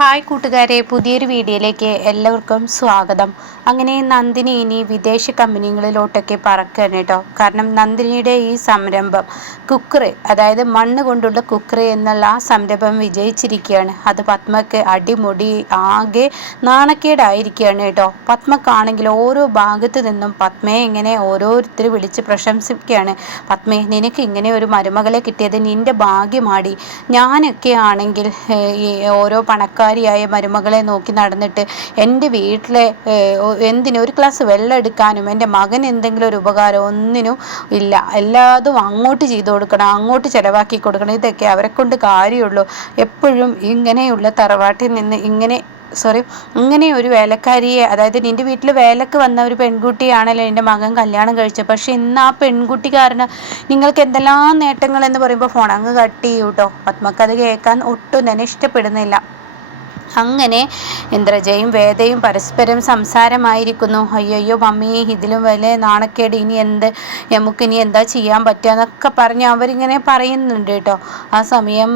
Hi കൂട്ടുകാരെ, പുതിയൊരു വീഡിയോയിലേക്ക് എല്ലാവർക്കും സ്വാഗതം. അങ്ങനെ നന്ദിനി ഇനി വിദേശ കമ്പനികളിലോട്ടൊക്കെ പറക്കുകയാണ് കേട്ടോ. കാരണം നന്ദിനിയുടെ ഈ സംരംഭം കുക്കറി, അതായത് മണ്ണ് കൊണ്ടുള്ള കുക്കറി എന്നുള്ള ആ സംരംഭം വിജയിച്ചിരിക്കുകയാണ്. അത് പത്മക്ക് അടിമുടി ആകെ നാണക്കേടായിരിക്കുകയാണ് കേട്ടോ. പത്മക്കാണെങ്കിൽ ഓരോ ഭാഗത്ത് നിന്നും പത്മയെ ഇങ്ങനെ ഓരോരുത്തർ വിളിച്ച് പ്രശംസിക്കുകയാണ്. പത്മേ, നിനക്ക് ഇങ്ങനെ ഒരു മരുമകളെ കിട്ടിയത് നിന്റെ ഭാഗ്യമാടി. ഞാനൊക്കെ ആണെങ്കിൽ ഈ ഓരോ പണക്കാരിയായ മരുമകളെ നോക്കി നടന്നിട്ട് എൻ്റെ വീട്ടിലെ ഒരു ഗ്ലാസ് വെള്ളം എടുക്കാനും എൻ്റെ മകൻ എന്തെങ്കിലും ഒരു ഉപകാരം ഒന്നിനും ഇല്ല. എല്ലാതും അങ്ങോട്ട് ചെയ്തു കൊടുക്കണം, അങ്ങോട്ട് ചിലവാക്കി കൊടുക്കണം. ഇതൊക്കെ അവരെ കൊണ്ട് കാര്യമുള്ളൂ. എപ്പോഴും ഇങ്ങനെയുള്ള തറവാട്ടിൽ നിന്ന് ഇങ്ങനെ ഒരു വേലക്കാരിയെ, അതായത് നിന്റെ വീട്ടിൽ വേലക്ക് വന്ന ഒരു പെൺകുട്ടിയാണല്ലോ എൻ്റെ മകൻ കല്യാണം കഴിച്ചത്. പക്ഷെ ഇന്ന് ആ പെൺകുട്ടി കാരണം നിങ്ങൾക്ക് എന്തെല്ലാം നേട്ടങ്ങൾ എന്ന് പറയുമ്പോൾ ഫോൺ അങ്ങ് കട്ട് ചെയ്യൂ കേട്ടോ. പത്മക്കത് കേൾക്കാൻ ഒട്ടും തന്നെ ഇഷ്ടപ്പെടുന്നില്ല. അങ്ങനെ ഇന്ദ്രജയും വേദയും പരസ്പരം സംസാരമായിരിക്കുന്നു. അയ്യോ മമ്മി, ഇതിലും വലിയ നാണക്കേട് നമുക്കിനി എന്താ ചെയ്യാൻ പറ്റുക എന്നൊക്കെ പറഞ്ഞ് അവരിങ്ങനെ പറയുന്നുണ്ട് കേട്ടോ. ആ സമയം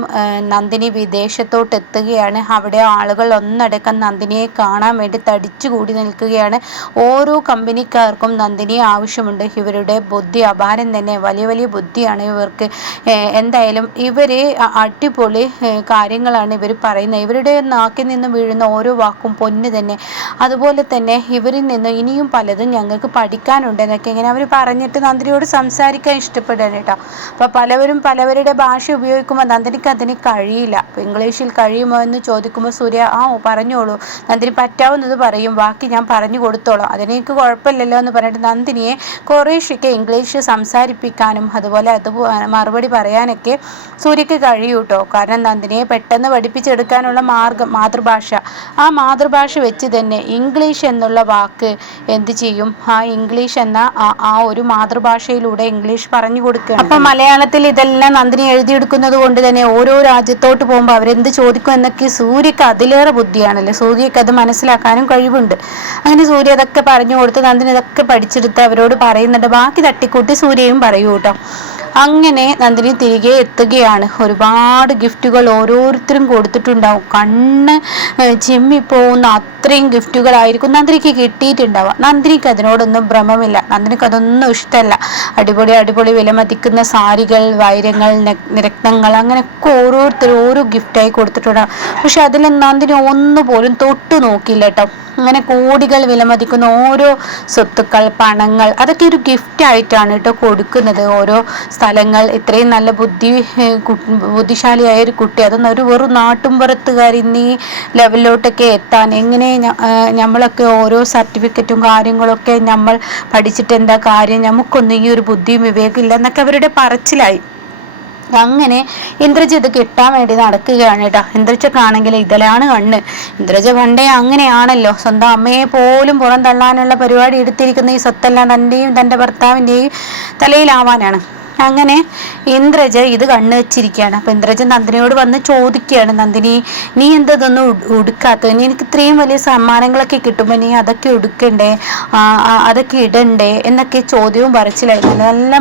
നന്ദിനി വിദേശത്തോട്ട് എത്തുകയാണ്. അവിടെ ആളുകൾ ഒന്നടക്കം നന്ദിനിയെ കാണാൻ വേണ്ടി തടിച്ചുകൂടി നിൽക്കുകയാണ്. ഓരോ കമ്പനിക്കാർക്കും നന്ദിനിയെ ആവശ്യമുണ്ട്. ഇവരുടെ ബുദ്ധി അപാരം തന്നെ, വലിയ വലിയ ബുദ്ധിയാണ് ഇവർക്ക്. എന്തായാലും ഇവര് അടിപൊളി കാര്യങ്ങളാണ് ഇവർ പറയുന്നത്. ഇവരുടെ നാക്കിൽ നിന്ന് വീഴുന്ന ഓരോ വാക്കും പൊന്ന് തന്നെ. അതുപോലെ തന്നെ ഇവരിൽ നിന്ന് ഇനിയും പലതും ഞങ്ങൾക്ക് പഠിക്കാനുണ്ട് എന്നൊക്കെ ഇങ്ങനെ അവർ പറഞ്ഞിട്ട് നന്ദിനിയോട് സംസാരിക്കാൻ ഇഷ്ടപ്പെടുകയാണ് കേട്ടോ. അപ്പോൾ പലവരും പലവരുടെ ഭാഷ ഉപയോഗിക്കുമ്പോൾ നന്ദിനിക്ക് അതിന് കഴിയില്ല. ഇംഗ്ലീഷിൽ കഴിയുമോ എന്ന് ചോദിക്കുമ്പോൾ സൂര്യ പറഞ്ഞോളൂ, നന്ദിനി പറ്റാവുന്നത് പറയും, ബാക്കി ഞാൻ പറഞ്ഞു കൊടുത്തോളാം, അതിനെനിക്ക് കുഴപ്പമില്ലല്ലോ എന്ന് പറഞ്ഞിട്ട് നന്ദിനിയെ കുറേശ്ശൊക്കെ ഇംഗ്ലീഷ് സംസാരിപ്പിക്കാനും അതുപോലെ മറുപടി പറയാനൊക്കെ സൂര്യക്ക് കഴിയൂ കേട്ടോ. കാരണം നന്ദിനിയെ പെട്ടെന്ന് പഠിപ്പിച്ചെടുക്കാനുള്ള മാതൃഭാഷ, ആ മാതൃഭാഷ വെച്ച് തന്നെ ഇംഗ്ലീഷ് എന്നുള്ള വാക്ക് എന്ത് ചെയ്യും, ആ ഇംഗ്ലീഷ് എന്ന ആ ഒരു മാതൃഭാഷയിലൂടെ ഇംഗ്ലീഷ് പറഞ്ഞു കൊടുക്കുക. അപ്പൊ മലയാളത്തിൽ ഇതെല്ലാം നന്ദിനി എഴുതിയെടുക്കുന്നത് കൊണ്ട് തന്നെ ഓരോ രാജ്യത്തോട്ട് പോകുമ്പോൾ അവരെന്ത് ചോദിക്കും എന്നൊക്കെ സൂര്യക്ക് അതിലേറെ ബുദ്ധിയാണല്ലോ. സൂര്യക്ക് അത് മനസ്സിലാക്കാനും കഴിവുണ്ട്. അങ്ങനെ സൂര്യ അതൊക്കെ പറഞ്ഞു കൊടുത്ത് നന്ദിനി ഇതൊക്കെ പഠിച്ചെടുത്ത് അവരോട് പറയുന്നുണ്ട്. ബാക്കി തട്ടിക്കൂട്ടി സൂര്യയും പറയൂ കേട്ടോ. അങ്ങനെ നന്ദിനി തിരികെ എത്തുകയാണ്. ഒരുപാട് ഗിഫ്റ്റുകൾ ഓരോരുത്തരും കൊടുത്തിട്ടുണ്ടാവും. കണ്ണ് ചിമ്മിപ്പോകുന്ന അത്രയും ഗിഫ്റ്റുകളായിരിക്കും നന്ദിനിക്ക് കിട്ടിയിട്ടുണ്ടാവുക. നന്ദിനിക്ക് അതിനോടൊന്നും ഭ്രമമില്ല. നന്ദിനിക്ക് അതൊന്നും ഇഷ്ടമല്ല. അടിപൊളി വിലമതിക്കുന്ന സാരികൾ, വൈരങ്ങൾ, രത്നങ്ങൾ, അങ്ങനെയൊക്കെ ഓരോരുത്തരും ഓരോ ഗിഫ്റ്റായി കൊടുത്തിട്ടുണ്ടാവും. പക്ഷെ അതിൽ നന്ദിനി ഒന്നുപോലും തൊട്ടു നോക്കില്ല കേട്ടോ. അങ്ങനെ കോടികൾ വിലമതിക്കുന്ന ഓരോ സ്വത്തുക്കൾ, പണങ്ങൾ, അതൊക്കെ ഒരു ഗിഫ്റ്റ് ആയിട്ടാണ് കേട്ടോ കൊടുക്കുന്നത്. ഓരോ സ്ഥലങ്ങൾ, ഇത്രയും നല്ല ബുദ്ധിശാലിയായ ഒരു കുട്ടി, അതൊന്നും ഒരു വെറും നാട്ടുംപുറത്തുകാർ ഇന്ന് ഈ ലെവലിലോട്ടൊക്കെ എത്താൻ എങ്ങനെ നമ്മളൊക്കെ ഓരോ സർട്ടിഫിക്കറ്റും കാര്യങ്ങളൊക്കെ നമ്മൾ പഠിച്ചിട്ട് എന്താ കാര്യം, നമുക്കൊന്നും ഈ ഒരു ബുദ്ധിയും വിവേകമില്ല എന്നൊക്കെ അവരുടെ പറച്ചിലായി. അങ്ങനെ ഇന്ദ്രജിത്ത് കിട്ടാൻ വേണ്ടി നടക്കുകയാണ് കേട്ടോ. ഇന്ദ്രജക്കാണെങ്കിൽ ഇതിലാണ് കണ്ണ്. ഇന്ദ്രജ പണ്ടേ അങ്ങനെയാണല്ലോ, സ്വന്തം അമ്മയെ പോലും പുറം തള്ളാനുള്ള പരിപാടി എടുത്തിരിക്കുന്ന ഈ സ്വത്തെല്ലാം തൻ്റെയും തൻ്റെ ഭർത്താവിൻ്റെയും തലയിലാവാനാണ്. അങ്ങനെ ഇന്ദ്രജ ഇത് കണ്ണു വെച്ചിരിക്കുകയാണ്. അപ്പൊ ഇന്ദ്രജ നന്ദിനിയോട് വന്ന് ചോദിക്കുകയാണ്, നന്ദിനി, നീ എന്തൊന്നും ഉടുക്കാത്തത്? എനിക്ക് ഇത്രയും വലിയ സമ്മാനങ്ങളൊക്കെ കിട്ടുമ്പോൾ നീ അതൊക്കെ ഉടുക്കണ്ടേ, അതൊക്കെ ഇടണ്ടേ എന്നൊക്കെ ചോദ്യവും പറച്ചിലായിരുന്നു. നല്ല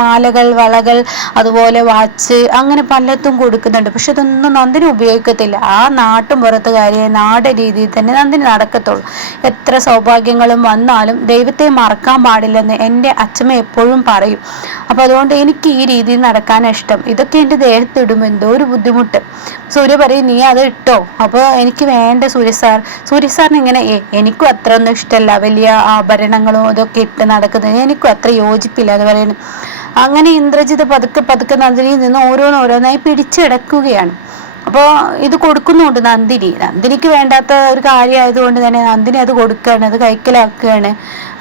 മാലകൾ, വളകൾ, അതുപോലെ വാച്ച്, അങ്ങനെ പലതും കൊടുക്കുന്നുണ്ട്. പക്ഷെ അതൊന്നും നന്ദിനി ഉപയോഗിക്കത്തില്ല. ആ നാട്ടും പുറത്തുകാരിയെ നാടൻ രീതിയിൽ തന്നെ നന്ദിനി നടക്കത്തുള്ളൂ. എത്ര സൗഭാഗ്യങ്ങളും വന്നാലും ദൈവത്തെ മറക്കാൻ പാടില്ലെന്ന് എൻ്റെ അച്ഛമ്മ എപ്പോഴും പറയും. അപ്പോൾ അതുകൊണ്ട് എനിക്ക് ഈ രീതിയിൽ നടക്കാൻ ഇഷ്ടം. ഇതൊക്കെ എൻ്റെ ദേഹത്തിടുമ്പോൾ എന്തോ ഒരു ബുദ്ധിമുട്ട്. സൂര്യ പറയും, നീ അത് ഇട്ടോ. അപ്പോൾ എനിക്ക് വേണ്ട സൂര്യ സാറിന് ഇങ്ങനെ എനിക്കും അത്ര ഒന്നും ഇഷ്ടമല്ല, വലിയ ആഭരണങ്ങളും ഇതൊക്കെ ഇട്ട് നടക്കുന്നത് എനിക്കും അത്ര യോജിപ്പില്ല എന്ന് പറയുന്നു. അങ്ങനെ ഇന്ദ്രജിത്ത് പതുക്കെ നന്ദിനിയിൽ നിന്ന് ഓരോന്നായി പിടിച്ചെടുക്കുകയാണ്. അപ്പോൾ ഇത് കൊടുക്കുന്നുണ്ട് നന്ദിനിക്ക് വേണ്ടാത്ത ഒരു കാര്യമായതുകൊണ്ട് തന്നെ നന്ദിനി അത് കൊടുക്കുകയാണ്, അത് കൈക്കലാക്കുകയാണ്.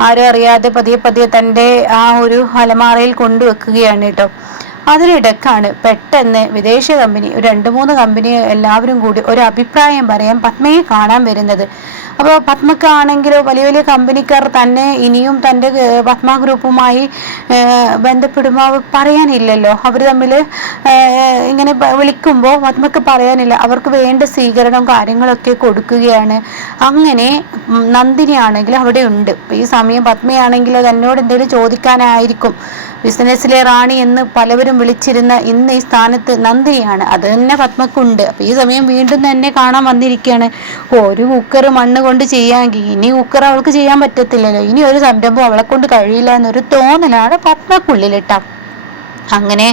ആരും അറിയാതെ പതിയെ തൻ്റെ ആ ഒരു അലമാറയിൽ കൊണ്ടുവെക്കുകയാണ് കേട്ടോ. അതിനിടക്കാണ് പെട്ടെന്ന് വിദേശ കമ്പനി, ഒരു 2-3 കമ്പനി എല്ലാവരും കൂടി ഒരു അഭിപ്രായം പറയാൻ പത്മയെ കാണാൻ വരുന്നത്. അപ്പോൾ പത്മക്കാണെങ്കിലോ വലിയ വലിയ കമ്പനിക്കാർ തന്നെ ഇനിയും തൻ്റെ പത്മ ഗ്രൂപ്പുമായി ബന്ധപ്പെടുമ്പോൾ പറയാനില്ലല്ലോ. അവർ തമ്മിൽ ഇങ്ങനെ വിളിക്കുമ്പോൾ പത്മക്ക് പറയാനില്ല. അവർക്ക് വേണ്ട സ്വീകരണം കാര്യങ്ങളൊക്കെ കൊടുക്കുകയാണ്. അങ്ങനെ നന്ദിനി ആണെങ്കിൽ അവിടെ ഉണ്ട്. ഈ സമയം പത്മയാണെങ്കിലോ തന്നോട് എന്തെങ്കിലും ചോദിക്കാനായിരിക്കും. ബിസിനസ്സിലെ റാണി എന്ന് പലവരും വിളിച്ചിരുന്ന ഇന്ന് ഈ സ്ഥാനത്ത് നന്ദിനിയാണ്. അത് തന്നെ പത്മക്കുണ്ട്. അപ്പൊ ഈ സമയം വീണ്ടും തന്നെ കാണാൻ വന്നിരിക്കുകയാണ്. ഒരു കുക്കർ മണ്ണ് കൊണ്ട് ചെയ്യാമെങ്കിൽ ഇനി കുക്കർ അവൾക്ക് ചെയ്യാൻ പറ്റത്തില്ലല്ലോ, ഇനി ഒരു സംരംഭം അവളെ കൊണ്ട് കഴിയില്ല എന്നൊരു തോന്നലാണ് പത്മക്കുള്ളിലിട്ട. അങ്ങനെ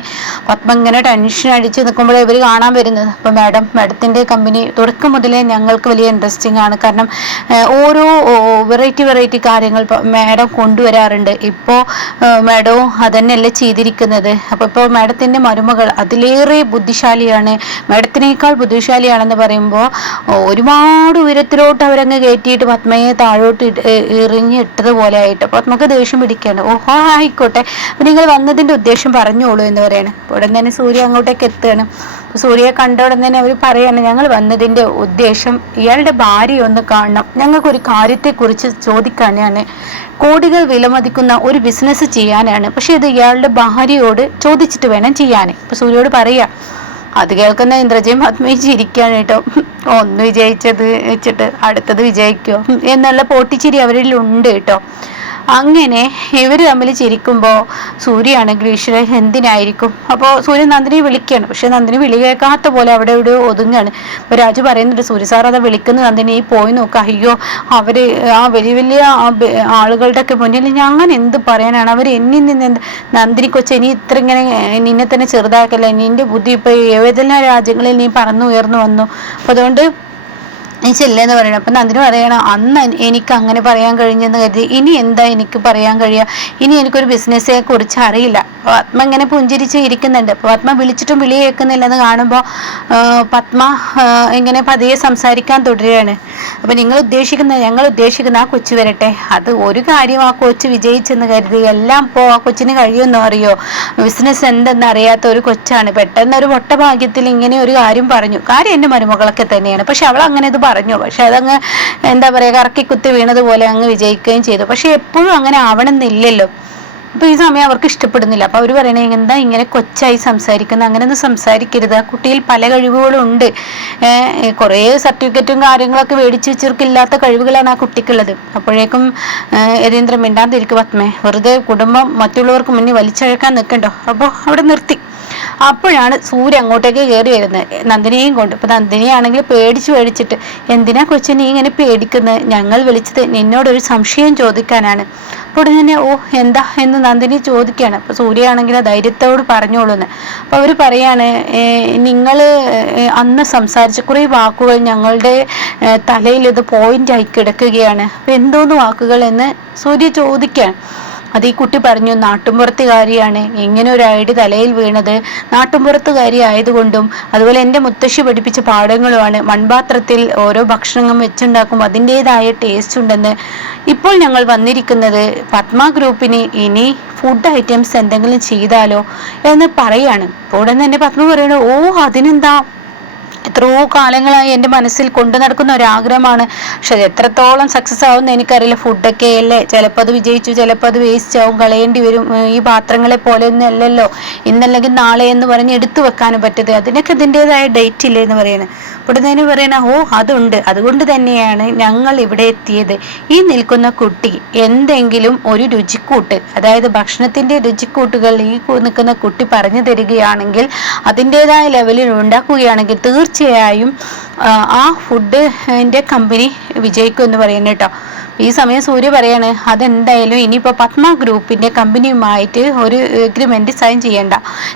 പത്മ ഇങ്ങനെ ടെൻഷൻ അടിച്ച് നിൽക്കുമ്പോഴേ ഇവർ കാണാൻ വരുന്നത്. അപ്പോൾ മാഡത്തിൻ്റെ കമ്പനി തുടക്കം മുതലേ ഞങ്ങൾക്ക് വലിയ ഇൻട്രസ്റ്റിംഗ് ആണ്. കാരണം ഓരോ വെറൈറ്റി കാര്യങ്ങൾ മാഡം കൊണ്ടുവരാറുണ്ട്. ഇപ്പോൾ മാഡവും അതന്നെയല്ലേ ചെയ്തിരിക്കുന്നത്. ഇപ്പോൾ മാഡത്തിൻ്റെ മരുമകൾ അതിലേറെ ബുദ്ധിശാലിയാണ്, മാഡത്തിനേക്കാൾ ബുദ്ധിശാലിയാണെന്ന് പറയുമ്പോൾ ഒരുപാട് ഉയരത്തിലോട്ട് അവരങ്ങ് കയറ്റിയിട്ട് പത്മയെ താഴോട്ട് എറിഞ്ഞിട്ടതുപോലെ ആയിട്ട് പത്മക്ക് ദേഷ്യം പിടിക്കുകയാണ്. ഓഹോ ആയിക്കോട്ടെ, അപ്പം നിങ്ങൾ വന്നതിൻ്റെ ഉദ്ദേശം പറഞ്ഞോളൂ എന്ന് പറയാണ്. ഉടൻ തന്നെ സൂര്യ അങ്ങോട്ടേക്ക് എത്തുകയാണ്. സൂര്യയെ കണ്ട ഉടൻ തന്നെ അവർ പറയാണ്, ഞങ്ങൾ വന്നതിൻ്റെ ഉദ്ദേശം ഇയാളുടെ ഭാര്യയെ ഒന്ന് കാണണം, ഞങ്ങൾക്കൊരു കാര്യത്തെക്കുറിച്ച് ചോദിക്കാനാണ്, കോടികൾ വിലമതിക്കുന്ന ഒരു ബിസിനസ് ചെയ്യാനാണ്, പക്ഷെ ഇത് ഇയാളുടെ ഭാര്യയോട് ചോദിച്ചിട്ട് വേണം ചെയ്യാൻ. ഇപ്പൊ സൂര്യയോട് പറയാ. അത് കേൾക്കുന്ന ഇന്ദ്രജയും പത്മയും ചിരിക്കാണ് കേട്ടോ. ഒന്ന് വിജയിച്ചത് വെച്ചിട്ട് അടുത്തത് വിജയിക്കോ എന്നുള്ള പൊട്ടിച്ചിരി അവരിൽ ഉണ്ട് കേട്ടോ. അങ്ങനെ ഇവർ തമ്മിൽ ചിരിക്കുമ്പോൾ സൂര്യയാണെങ്കിൽ ഈശ്വര എന്തിനായിരിക്കും. അപ്പോൾ സൂര്യ നന്ദിനി വിളിക്കുകയാണ്. പക്ഷെ നന്ദിനി വിളി കേൾക്കാത്ത പോലെ അവിടെ ഇവിടെ ഒതുങ്ങാണ്. അപ്പോൾ രാജു പറയുന്നുണ്ട്, സൂര്യ സാർ അതാ വിളിക്കുന്ന നന്ദിനി പോയി നോക്കുക. അയ്യോ അവർ ആ വലിയ ആളുകളുടെ ഒക്കെ മുന്നിൽ ഞാൻ എന്ത് പറയാനാണ്, അവർ എന്നിൽ നിന്ന് നന്ദിനി കൊച്ചെ ഇനി ഇത്ര ഇങ്ങനെ നിന്നെ തന്നെ ചെറുതാക്കല്ല, നിന്റെ ബുദ്ധി ഇപ്പോൾ ഏതെല്ലാം രാജ്യങ്ങളിൽ നീ പറന്നുയർന്നു വന്നു, അപ്പോൾ അതുകൊണ്ട് നീ ചെല്ലെന്ന് പറയണം. അപ്പം നന്ദിനി പറയണം, അന്ന് എനിക്ക് അങ്ങനെ പറയാൻ കഴിഞ്ഞെന്ന് കരുതി ഇനി എന്താ എനിക്ക് പറയാൻ കഴിയുക, ഇനി എനിക്കൊരു ബിസിനസ്സിനെ കുറിച്ച് അറിയില്ല. പത്മ ഇങ്ങനെ പുഞ്ചിരിച്ച് ഇരിക്കുന്നുണ്ട്. അപ്പോൾ പത്മ വിളിച്ചിട്ടും വിളി കേൾക്കുന്നില്ലെന്ന് കാണുമ്പോൾ പത്മ ഇങ്ങനെ പതിയെ സംസാരിക്കാൻ തുടരുകയാണ്. അപ്പം ഞങ്ങൾ ഉദ്ദേശിക്കുന്ന ആ കൊച്ചു വരട്ടെ, അത് ഒരു കാര്യം ആ കൊച്ച് വിജയിച്ചെന്ന് കരുതി എല്ലാം ആ കൊച്ചിന് കഴിയുമെന്നോ അറിയോ, ബിസിനസ് എന്തെന്ന് അറിയാത്ത ഒരു കൊച്ചാണ്. പെട്ടെന്ന് ഒരു പൊട്ടഭാഗ്യത്തിൽ ഇങ്ങനെ ഒരു കാര്യം പറഞ്ഞു. കാര്യം എൻ്റെ മരുമകളൊക്കെ തന്നെയാണ്, പക്ഷെ അവൾ അങ്ങനെ ഇത് പറഞ്ഞു. പക്ഷെ അതങ്ങ് എന്താ പറയുക, കറക്കി കുത്തി വീണതുപോലെ അങ്ങ് വിജയിക്കുകയും ചെയ്തു. പക്ഷെ എപ്പോഴും അങ്ങനെ ആവണമെന്നില്ലല്ലോ. അപ്പൊ ഈ സമയം അവർക്ക് ഇഷ്ടപ്പെടുന്നില്ല. അപ്പൊ അവർ പറയണേ, എന്താ ഇങ്ങനെ കൊച്ചായി സംസാരിക്കുന്നത്, അങ്ങനെയൊന്നും സംസാരിക്കരുത്, ആ കുട്ടിയിൽ പല കഴിവുകളും ഉണ്ട്, കുറേ സർട്ടിഫിക്കറ്റും കാര്യങ്ങളൊക്കെ മേടിച്ച് വെച്ചിർക്കില്ലാത്ത കഴിവുകളാണ് ആ കുട്ടിക്കുള്ളത്. അപ്പോഴേക്കും യതീന്ദ്രൻ മിണ്ടാതിരിക്കും, പത്മേ വെറുതെ കുടുംബം മറ്റുള്ളവർക്ക് മുന്നിൽ വലിച്ചഴക്കാൻ നിൽക്കണ്ടോ. അപ്പോൾ അവിടെ നിർത്തി. അപ്പോഴാണ് സൂര്യ അങ്ങോട്ടേക്ക് കയറി വരുന്നത് നന്ദിനിയെയും കൊണ്ട്. ഇപ്പൊ നന്ദിനിയാണെങ്കിൽ പേടിച്ചിട്ട്, എന്തിനാ കൊച്ചു നീ ഇങ്ങനെ പേടിക്കുന്നത്, ഞങ്ങൾ വിളിച്ചത് നിന്നോടൊരു സംശയം ചോദിക്കാനാണ്. അപ്പോൾ തന്നെ എന്താ എന്ന് നന്ദിനി ചോദിക്കുകയാണ്. അപ്പൊ സൂര്യ ആണെങ്കിൽ ധൈര്യത്തോട് പറഞ്ഞോളൂന്ന്. അപ്പൊ അവര് പറയാണ്, നിങ്ങൾ അന്ന് സംസാരിച്ച കുറേ വാക്കുകൾ ഞങ്ങളുടെ തലയിൽ ഇത് പോയിന്റായി കിടക്കുകയാണ്, അപ്പൊ എന്തോന്ന് വാക്കുകൾ എന്ന് സൂര്യ ചോദിക്കുകയാണ്. അത് ഈ കുട്ടി പറഞ്ഞു, നാട്ടുമ്പുറത്തുകാരിയാണ്, ഇങ്ങനെ ഒരു ഐഡി തലയിൽ വീണത് നാട്ടുമ്പുറത്തുകാരി ആയതുകൊണ്ടും അതുപോലെ എൻ്റെ മുത്തശ്ശി പഠിപ്പിച്ച പാഠങ്ങളുമാണ്, മൺപാത്രത്തിൽ ഓരോ ഭക്ഷണം വെച്ചുണ്ടാക്കും അതിൻ്റെതായ ടേസ്റ്റ് ഉണ്ടെന്ന്. ഇപ്പോൾ ഞങ്ങൾ വന്നിരിക്കുന്നത് പത്മ ഗ്രൂപ്പിന് ഇനി ഫുഡ് ഐറ്റംസ് എന്തെങ്കിലും ചെയ്താലോ എന്ന് പറയാണ്. അപ്പോൾ ഉടൻ തന്നെ പത്മ പറയണു, അതിനെന്താ, എത്രയോ കാലങ്ങളായി എൻ്റെ മനസ്സിൽ കൊണ്ടു നടക്കുന്ന ഒരാഗ്രഹമാണ്, പക്ഷെ അത് എത്രത്തോളം സക്സസ് ആവുമെന്ന് എനിക്കറിയില്ല. ഫുഡൊക്കെ അല്ലേ, ചിലപ്പോൾ അത് വിജയിച്ചു, ചിലപ്പോൾ അത് വേസ്റ്റ് ആവും, കളയേണ്ടി വരും. ഈ പാത്രങ്ങളെ പോലെ ഒന്നും അല്ലല്ലോ, ഇന്നല്ലെങ്കിൽ നാളെ എന്ന് പറഞ്ഞ് എടുത്തു വെക്കാനും പറ്റത്, അതിനൊക്കെ അതിൻ്റെതായ ഡേറ്റ് ഇല്ലേ എന്ന് പറയുന്നത്. ഉടനെ പറയണ, അതുണ്ട്, അതുകൊണ്ട് തന്നെയാണ് ഞങ്ങൾ ഇവിടെ എത്തിയത്. ഈ നിൽക്കുന്ന കുട്ടി എന്തെങ്കിലും ഒരു രുചിക്കൂട്ട്, അതായത് ഭക്ഷണത്തിൻ്റെ രുചിക്കൂട്ടുകൾ ഈ നിൽക്കുന്ന കുട്ടി പറഞ്ഞു തരികയാണെങ്കിൽ, അതിൻ്റെതായ ലെവലിൽ ഉണ്ടാക്കുകയാണെങ്കിൽ തീർച്ചയായും ആ ഫുഡിൻ്റെ കമ്പനി വിജയിക്കും എന്ന് പറയുന്നത് കേട്ടോ. ഈ സമയം സൂര്യ പറയാണ്, അതെന്തായാലും ഇനിയിപ്പോൾ പത്മ ഗ്രൂപ്പിൻ്റെ കമ്പനിയുമായിട്ട് ഒരു എഗ്രിമെൻറ്റ് സൈൻ ചെയ്യണ്ട,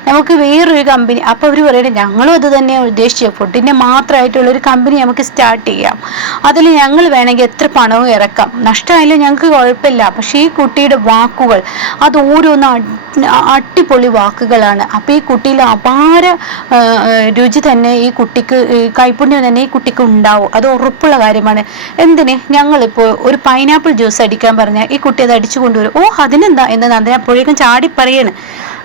നമുക്ക് വേറൊരു കമ്പനി. അപ്പോൾ അവർ പറയണേ, ഞങ്ങളും അത് തന്നെയാണ് ഉദ്ദേശിച്ചത്, ഫുഡിൻ്റെ മാത്രമായിട്ടുള്ളൊരു കമ്പനി നമുക്ക് സ്റ്റാർട്ട് ചെയ്യാം, അതിൽ ഞങ്ങൾ വേണമെങ്കിൽ എത്ര പണവും ഇറക്കാം, നഷ്ടമായാലും ഞങ്ങൾക്ക് കുഴപ്പമില്ല. പക്ഷേ ഈ കുട്ടിയുടെ വാക്കുകൾ അത് ഓരോന്ന് അടിപൊളി വാക്കുകളാണ്. അപ്പോൾ ഈ കുട്ടിയിൽ അപാര രുചി തന്നെ ഈ കുട്ടിക്ക്, കൈപ്പുണ്യം തന്നെ ഈ കുട്ടിക്ക് ഉണ്ടാവും, അത് ഉറപ്പുള്ള കാര്യമാണ്. എന്തിന്, ഞങ്ങളിപ്പോൾ ഒരു പൈനാപ്പിൾ ജ്യൂസ് അടിക്കാൻ പറഞ്ഞാൽ ഈ കുട്ടി അത് അടിച്ചു കൊണ്ടുവരും. അതിനെന്താ എന്ന് നന്ദിനി അപ്പോഴേക്കും ചാടി പറയാണ്.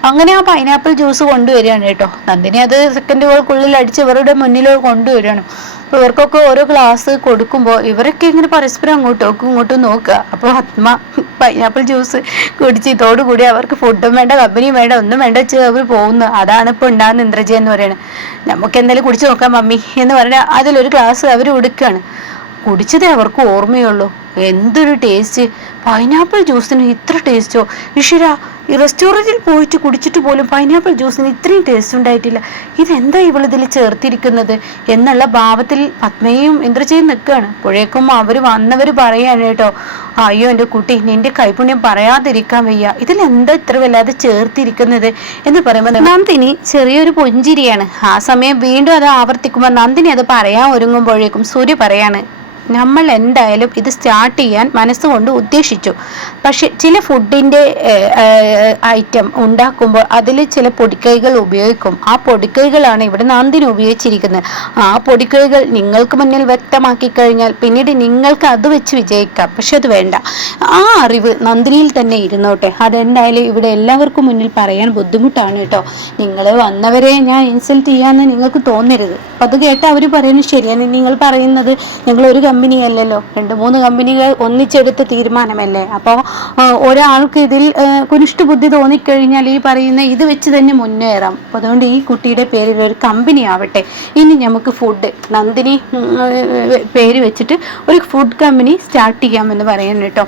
അങ്ങനെ ആ പൈനാപ്പിൾ ജ്യൂസ് കൊണ്ടുവരികയാണ് കേട്ടോ. നന്ദിനി അത് സെക്കൻഡുകൾക്കുള്ളിൽ അടിച്ച് ഇവരുടെ മുന്നിൽ കൊണ്ടുവരികയാണ്. അപ്പോൾ ഇവർക്കൊക്കെ ഓരോ ഗ്ലാസ് കൊടുക്കുമ്പോൾ ഇവരൊക്കെ ഇങ്ങനെ പരസ്പരം ഇങ്ങോട്ടും നോക്കുക. അപ്പോൾ പത്മ പൈനാപ്പിൾ ജ്യൂസ് കുടിച്ച് ഇതോടുകൂടി അവർക്ക് ഫുഡും വേണ്ട, കമ്പനിയും വേണ്ട, ഒന്നും വേണ്ട വെച്ച് അവർ പോകുന്നു. അതാണ് ഇപ്പോൾ ഉണ്ടാകുന്ന ഇന്ദ്രജ എന്ന് പറയുന്നത്. നമുക്ക് എന്തായാലും കുടിച്ച് നോക്കാം മമ്മി എന്ന് പറഞ്ഞാൽ അതിലൊരു ഗ്ലാസ് അവർ കൊടുക്കുകയാണ്. കുടിച്ചതേ അവർക്ക് ഓർമ്മയുള്ളൂ. എന്തൊരു ടേസ്റ്റ്! പൈനാപ്പിൾ ജ്യൂസിന് ഇത്ര ടേസ്റ്റോ? ഈശ്വര, ഈ റെസ്റ്റോറൻറ്റിൽ പോയിട്ട് കുടിച്ചിട്ട് പോലും പൈനാപ്പിൾ ജ്യൂസിന് ഇത്രയും ടേസ്റ്റ് ഉണ്ടായിട്ടില്ല. ഇതെന്താ ഇവളിതിൽ ചേർത്തിരിക്കുന്നത് എന്നുള്ള ഭാവത്തിൽ പത്മയും ഇന്ദ്രജയും നിൽക്കുകയാണ്. അപ്പോഴേക്കും വന്നവർ പറയാണ് കേട്ടോ, അയ്യോ എൻ്റെ കുട്ടി, നിന്റെ കൈപുണ്യം പറയാതിരിക്കാൻ വയ്യ, ഇതിലെന്താ ഇത്ര വല്ലാതെ ചേർത്തിരിക്കുന്നത് എന്ന് പറയുമ്പോൾ നന്ദിനി ചെറിയൊരു പുഞ്ചിരിയാണ്. ആ സമയം വീണ്ടും അത് ആവർത്തിക്കുമ്പോൾ നന്ദിനി അത് പറയാൻ ഒരുങ്ങുമ്പോഴേക്കും സൂര്യ പറയാണ്, നമ്മൾ എന്തായാലും ഇത് സ്റ്റാർട്ട് ചെയ്യാൻ മനസ്സുകൊണ്ട് ഉദ്ദേശിച്ചു. പക്ഷെ ചില ഫുഡിൻ്റെ ഐറ്റം ഉണ്ടാക്കുമ്പോൾ അതിൽ ചില പൊടിക്കൈകൾ ഉപയോഗിക്കും. ആ പൊടിക്കൈകളാണ് ഇവിടെ നന്ദിനി ഉപയോഗിച്ചിരിക്കുന്നത്. ആ പൊടിക്കൈകൾ നിങ്ങൾക്ക് മുന്നിൽ വ്യക്തമാക്കി കഴിഞ്ഞാൽ പിന്നീട് നിങ്ങൾക്ക് അത് വെച്ച് വിജയിക്കാം. പക്ഷെ അത് വേണ്ട. ആ അറിവ് നന്ദിനിയിൽ തന്നെ ഇരുന്നോട്ടെ. അതെന്തായാലും ഇവിടെ എല്ലാവർക്കും മുന്നിൽ പറയാൻ ബുദ്ധിമുട്ടാണ് കേട്ടോ. നിങ്ങൾ വന്നവരെ ഞാൻ ഇൻസൾട്ട് ചെയ്യാമെന്ന് നിങ്ങൾക്ക് തോന്നരുത്. അത് കേട്ട് അവർ പറയുന്നത് ശരിയാണ്. നിങ്ങൾ പറയുന്നത് ഞങ്ങൾ ഒരു കമ്പനി അല്ലല്ലോ, 2-3 കമ്പനികൾ ഒന്നിച്ചെടുത്ത തീരുമാനമല്ലേ. അപ്പോൾ ഒരാൾക്ക് ഇതിൽ കുനിഷ്ഠ ബുദ്ധി തോന്നിക്കഴിഞ്ഞാൽ ഈ പറയുന്ന ഇത് വെച്ച് തന്നെ മുന്നേറാം. അപ്പോൾ അതുകൊണ്ട് ഈ കുട്ടിയുടെ പേരിൽ ഒരു കമ്പനി ആവട്ടെ. ഇനി നമുക്ക് ഫുഡ് നന്ദിനി പേര് വെച്ചിട്ട് ഒരു ഫുഡ് കമ്പനി സ്റ്റാർട്ട് ചെയ്യാമെന്ന് പറയുന്നു കേട്ടോ.